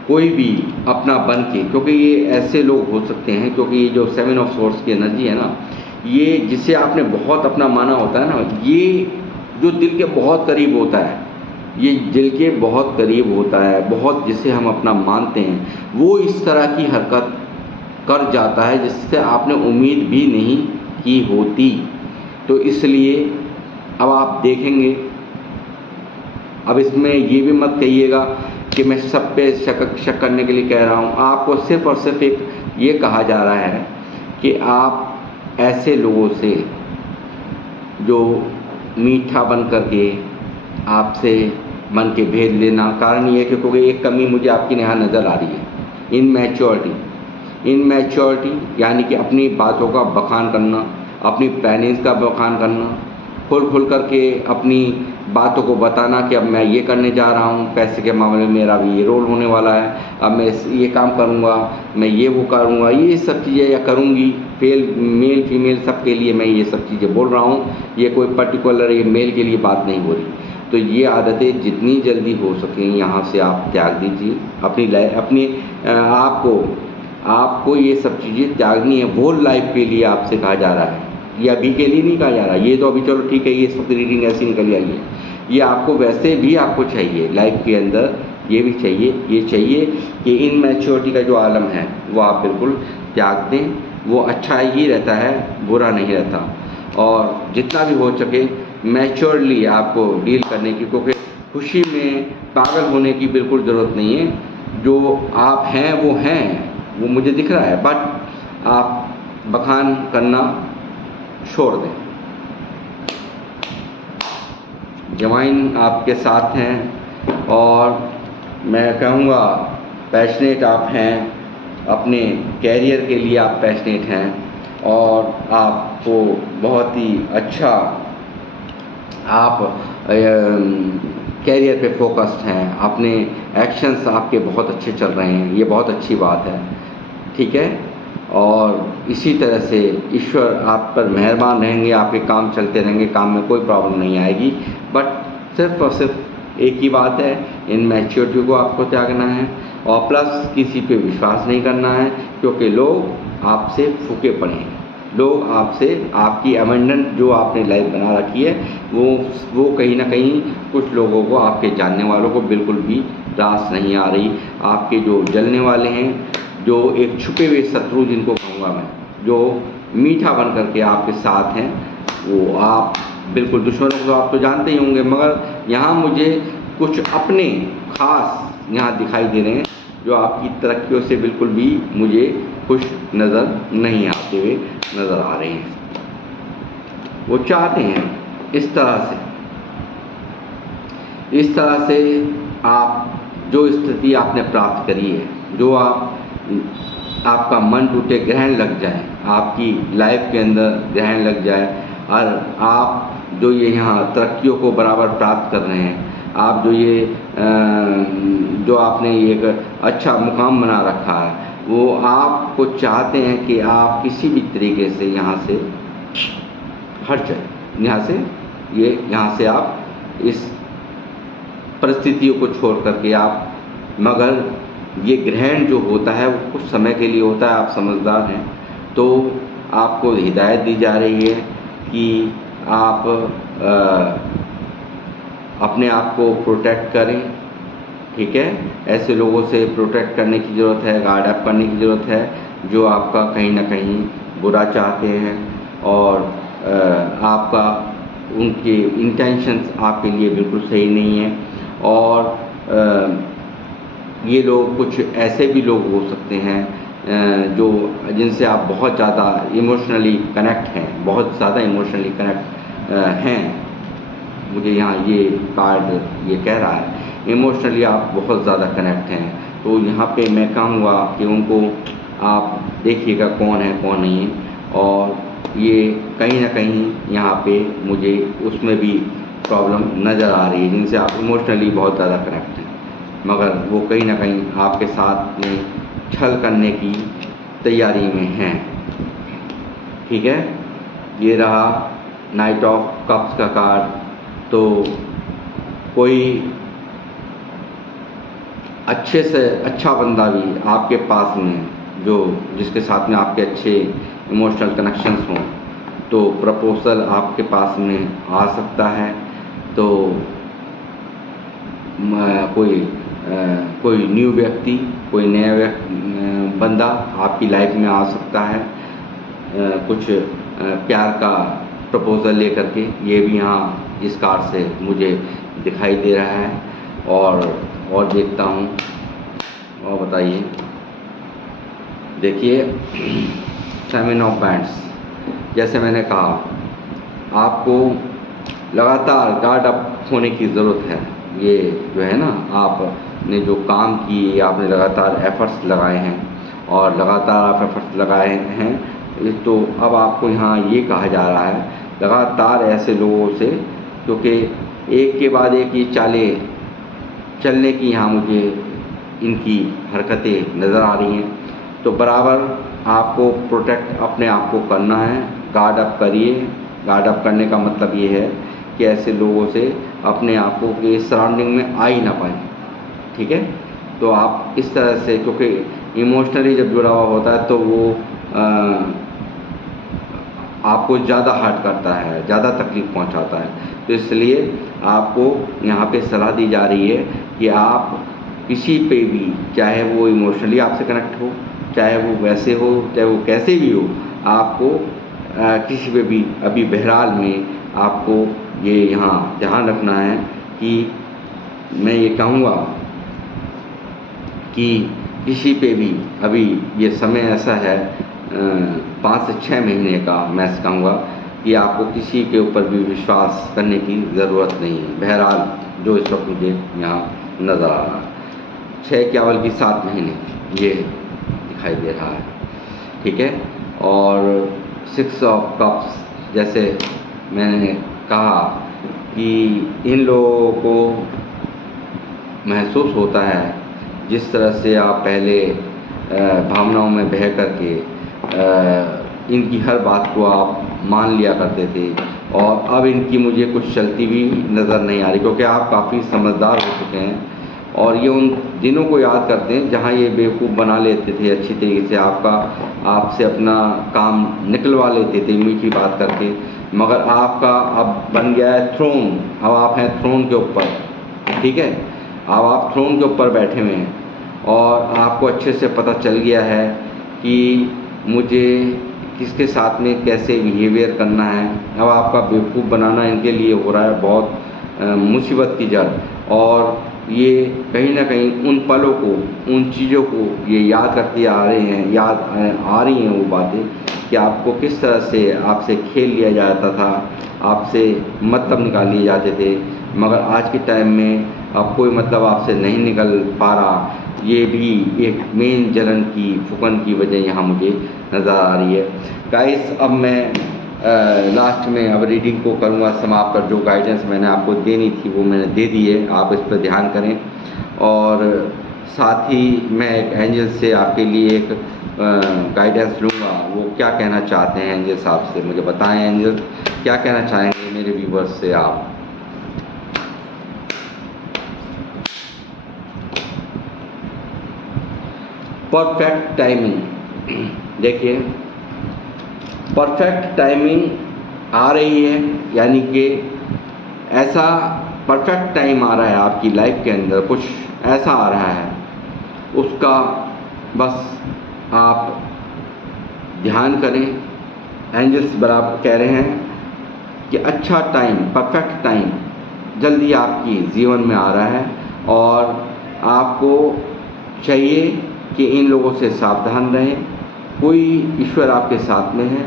कोई भी अपना बन के, क्योंकि ये ऐसे लोग हो सकते हैं, क्योंकि ये जो 7 ऑफ सोर्स की एनर्जी है ना, ये जिसे आपने बहुत अपना माना होता है ना, ये जो दिल के बहुत करीब होता है, ये दिल के बहुत करीब होता है, बहुत जिसे हम अपना मानते हैं, वो इस तरह की हरकत कर जाता है जिससे आपने उम्मीद भी नहीं की होती। तो इसलिए अब आप देखेंगे, अब इसमें ये भी मत कहिएगा कि मैं सब पे शक करने के लिए कह रहा हूँ। आपको सिर्फ़ और सिर्फ एक ये कहा जा रहा है कि आप ऐसे लोगों से जो मीठा बन करके आपसे मन के भेद लेना। कारण ये है कि क्योंकि एक कमी मुझे आपकी यहाँ नज़र आ रही है, इनमैच्योरिटी यानी कि अपनी बातों का बखान करना, अपनी प्लानिंग्स का बखान करना, खुल करके अपनी बातों को बताना कि अब मैं ये करने जा रहा हूँ, पैसे के मामले में मेरा भी ये रोल होने वाला है, अब मैं ये काम करूँगा, मैं ये वो करूँगा, ये सब चीज़ें या करूँगी। मेल फीमेल सबके लिए मैं ये सब चीज़ें बोल रहा हूँ, ये कोई पर्टिकुलर ये मेल के लिए बात नहीं हो रही। तो ये आदतें जितनी जल्दी हो सकें यहाँ से आप त्याग दीजिए। अपनी आपको ये सब चीज़ें त्यागनी है। वो लाइफ के लिए आपसे कहा जा रहा है, ये अभी के लिए नहीं कहा जा रहा। ये तो अभी चलो ठीक है, ये इस वक्त रीडिंग ऐसी निकल आई है, ये आपको वैसे भी आपको चाहिए लाइफ के अंदर। ये भी चाहिए, ये चाहिए कि इनमैच्योरिटी का जो आलम है वो आप बिल्कुल त्याग दें। वो अच्छा ही रहता है, बुरा नहीं रहता। और जितना भी हो सके मैच्योरली आपको डील करने की, क्योंकि खुशी में पागल होने की बिल्कुल ज़रूरत नहीं है। जो आप हैं वो मुझे दिख रहा है, बट आप बखान करना छोड़ दें। डिवाइन आपके साथ हैं और मैं कहूँगा पैशनेट आप हैं, अपने कैरियर के लिए आप पैशनेट हैं और आपको बहुत ही अच्छा आप कैरियर पे फोकस्ड हैं, अपने एक्शंस आपके बहुत अच्छे चल रहे हैं, ये बहुत अच्छी बात है, ठीक है। और इसी तरह से ईश्वर आप पर मेहरबान रहेंगे, आपके काम चलते रहेंगे, काम में कोई प्रॉब्लम नहीं आएगी। बट सिर्फ और सिर्फ एक ही बात है, इनमैच्योरिटी को आपको त्यागना है और प्लस किसी पे विश्वास नहीं करना है, क्योंकि लोग आपसे फूके पड़े हैं। लोग आपसे आपकी अबंडेंट जो आपने लाइफ बना रखी है वो कहीं ना कहीं कुछ लोगों को, आपके जानने वालों को बिल्कुल भी रास नहीं आ रही। आपके जो जलने वाले हैं, जो एक छुपे हुए शत्रु जिनको कहूँगा मैं, जो मीठा बन करके आपके साथ हैं, वो आप बिल्कुल, दुश्मनों को तो आप तो जानते ही होंगे, मगर यहाँ मुझे कुछ अपने खास यहाँ दिखाई दे रहे हैं जो आपकी तरक्कियों से बिल्कुल भी मुझे खुश नज़र नहीं आते हुए नज़र आ रहे हैं। वो चाहते हैं इस तरह से आप जो स्थिति आपने प्राप्त करी है, जो आपका मन टूटे, ग्रहण लग जाए, आपकी लाइफ के अंदर ग्रहण लग जाए और आप जो ये यहाँ तरक्कियों को बराबर प्राप्त कर रहे हैं, आप जो आपने एक अच्छा मुकाम बना रखा है, वो आपको चाहते हैं कि आप किसी भी तरीके से यहाँ से हट जाए, यहाँ से आप इस परिस्थितियों को छोड़ करके आप, मगर ये ग्रहण जो होता है वो कुछ समय के लिए होता है, आप समझदार हैं, तो आपको हिदायत दी जा रही है कि आप अपने आप को प्रोटेक्ट करें, ठीक है। ऐसे लोगों से प्रोटेक्ट करने की ज़रूरत है, गार्ड अप करने की ज़रूरत है जो आपका कहीं ना कहीं बुरा चाहते हैं और आपका उनके इंटेंशंस आपके लिए बिल्कुल सही नहीं है। और ये लोग कुछ ऐसे भी लोग हो सकते हैं जो जिनसे आप बहुत ज़्यादा इमोशनली कनेक्ट हैं, बहुत ज़्यादा इमोशनली कनेक्ट हैं। मुझे यहाँ ये कार्ड ये कह रहा है इमोशनली आप बहुत ज़्यादा कनेक्ट हैं। तो यहाँ पे मैं कहूँगा कि उनको आप देखिएगा कौन है कौन नहीं है, और ये कहीं ना कहीं यहाँ पे मुझे उसमें भी प्रॉब्लम नज़र आ रही है, जिनसे आप इमोशनली बहुत ज़्यादा कनेक्ट हैं, मगर वो कहीं ना कहीं आपके साथ में छल करने की तैयारी में हैं, ठीक है। ये रहा नाइट ऑफ कप्स का कार्ड। तो कोई अच्छे से अच्छा बंदा भी आपके पास में जिसके साथ में आपके अच्छे इमोशनल कनेक्शंस हों, तो प्रपोजल आपके पास में आ सकता है। तो कोई न्यू व्यक्ति, कोई नया बंदा आपकी लाइफ में आ सकता है, कुछ प्यार का प्रपोजल लेकर के। ये भी यहाँ इस कार्ड से मुझे दिखाई दे रहा है। और देखता हूँ, और बताइए। देखिए 7 ऑफ बैंड्स, जैसे मैंने कहा आपको लगातार गार्ड अप होने की ज़रूरत है। ये जो है ना, आपने जो काम किए, आपने लगातार एफ़र्ट्स लगाए हैं और लगातार आप एफ़र्ट्स लगाए हैं, तो अब आपको यहाँ ये कहा जा रहा है लगातार ऐसे लोगों से, क्योंकि एक के बाद एक ये चालें चलने की यहाँ मुझे इनकी हरकतें नज़र आ रही हैं, तो बराबर आपको प्रोटेक्ट अपने आप को करना है। गार्ड अप करिए। गार्ड अप करने का मतलब ये है कि ऐसे लोगों से अपने आप को के सराउंडिंग में आ ही ना पाएँ, ठीक है? तो आप इस तरह से, क्योंकि इमोशनली जब जुड़ा हुआ होता है तो वो आपको ज़्यादा हर्ट करता है, ज़्यादा तकलीफ़ पहुंचाता है। तो इसलिए आपको यहाँ पे सलाह दी जा रही है कि आप किसी पे भी, चाहे वो इमोशनली आपसे कनेक्ट हो, चाहे वो वैसे हो, चाहे वो कैसे भी हो, आपको किसी पे भी अभी बहरहाल में आपको ये यहाँ ध्यान रखना है कि मैं ये कहूँगा कि किसी पे भी अभी ये समय ऐसा है 5 से 6 महीने का, मैं कहूँगा कि आपको किसी के ऊपर भी विश्वास करने की ज़रूरत नहीं है। बहरहाल जो इस वक्त मुझे यहाँ नज़र आ रहा है, 6 क्या बल्कि 7 महीने ये दिखाई दे रहा है, ठीक है? और 6 ऑफ कप्स, जैसे मैंने कहा कि इन लोगों को महसूस होता है जिस तरह से आप पहले भावनाओं में बह करके इनकी हर बात को आप मान लिया करते थे, और अब इनकी मुझे कुछ चलती भी नज़र नहीं आ रही, क्योंकि आप काफ़ी समझदार हो चुके हैं और ये उन दिनों को याद करते हैं जहाँ ये बेवकूफ़ बना लेते थे अच्छी तरीके से, आपसे अपना काम निकलवा लेते थे मीठी बात करके, मगर आपका अब बन गया है थ्रोन। अब आप हैं थ्रोन के ऊपर, ठीक है? अब आप थ्रोन के ऊपर बैठे हुए हैं और आपको अच्छे से पता चल गया है कि मुझे किसके साथ में कैसे बिहेवियर करना है। अब आपका बेवकूफ़ बनाना इनके लिए हो रहा है बहुत मुसीबत की जड़, और ये कहीं ना कहीं उन पलों को, उन चीज़ों को ये याद करते आ रहे हैं, याद आ रही हैं वो बातें कि आपको किस तरह से आपसे खेल लिया जाता था, आपसे मतलब निकाल लिए जाते थे, मगर आज के टाइम में अब कोई मतलब आपसे नहीं निकल पा रहा। ये भी एक मेन जलन की, फुकन की वजह यहाँ मुझे नज़र आ रही है। गाइस, अब मैं लास्ट में अब रीडिंग को करूँगा समाप्त कर। जो गाइडेंस मैंने आपको देनी थी वो मैंने दे दी है, आप इस पर ध्यान करें। और साथ ही मैं एक एंजल से आपके लिए एक गाइडेंस लूँगा, वो क्या कहना चाहते हैं एंजल साहब से मुझे बताएं। एंजल क्या कहना चाहेंगे मेरे व्यूवर्स से आप? परफेक्ट टाइमिंग, देखिए परफेक्ट टाइमिंग आ रही है, यानी कि ऐसा परफेक्ट टाइम आ रहा है आपकी लाइफ के अंदर, कुछ ऐसा आ रहा है, उसका बस आप ध्यान करें। एंजल्स बराबर कह रहे हैं कि अच्छा टाइम, परफेक्ट टाइम जल्दी आपकी जीवन में आ रहा है, और आपको चाहिए कि इन लोगों से सावधान रहें। कोई ईश्वर आपके साथ में है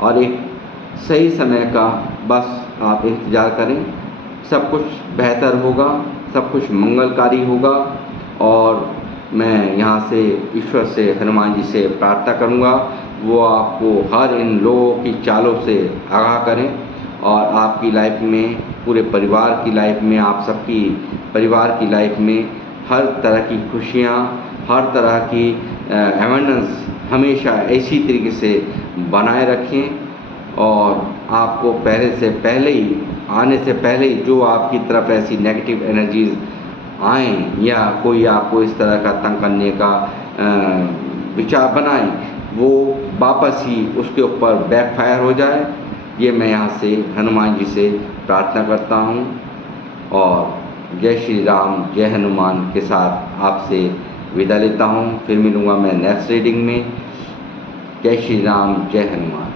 और एक सही समय का बस आप इंतज़ार करें। सब कुछ बेहतर होगा, सब कुछ मंगलकारी होगा, और मैं यहाँ से ईश्वर से, हनुमान जी से प्रार्थना करूँगा वो आपको हर इन लोगों की चालों से आगाह करें, और आपकी लाइफ में, पूरे परिवार की लाइफ में, आप सबकी परिवार की लाइफ में हर तरह की खुशियाँ, हर तरह की एबंडेंस हमेशा इसी तरीके से बनाए रखें। और आपको आने से पहले ही जो आपकी तरफ ऐसी नेगेटिव एनर्जीज़ आएँ या कोई आपको इस तरह का तंग करने का विचार बनाए, वो वापस ही उसके ऊपर बैकफायर हो जाए। ये मैं यहाँ से हनुमान जी से प्रार्थना करता हूँ, और जय श्री राम, जय हनुमान के साथ आपसे विदा लेता हूँ। फिर मिलूँगा मैं नेक्स्ट रीडिंग में। जय श्री राम, जय हनुमान।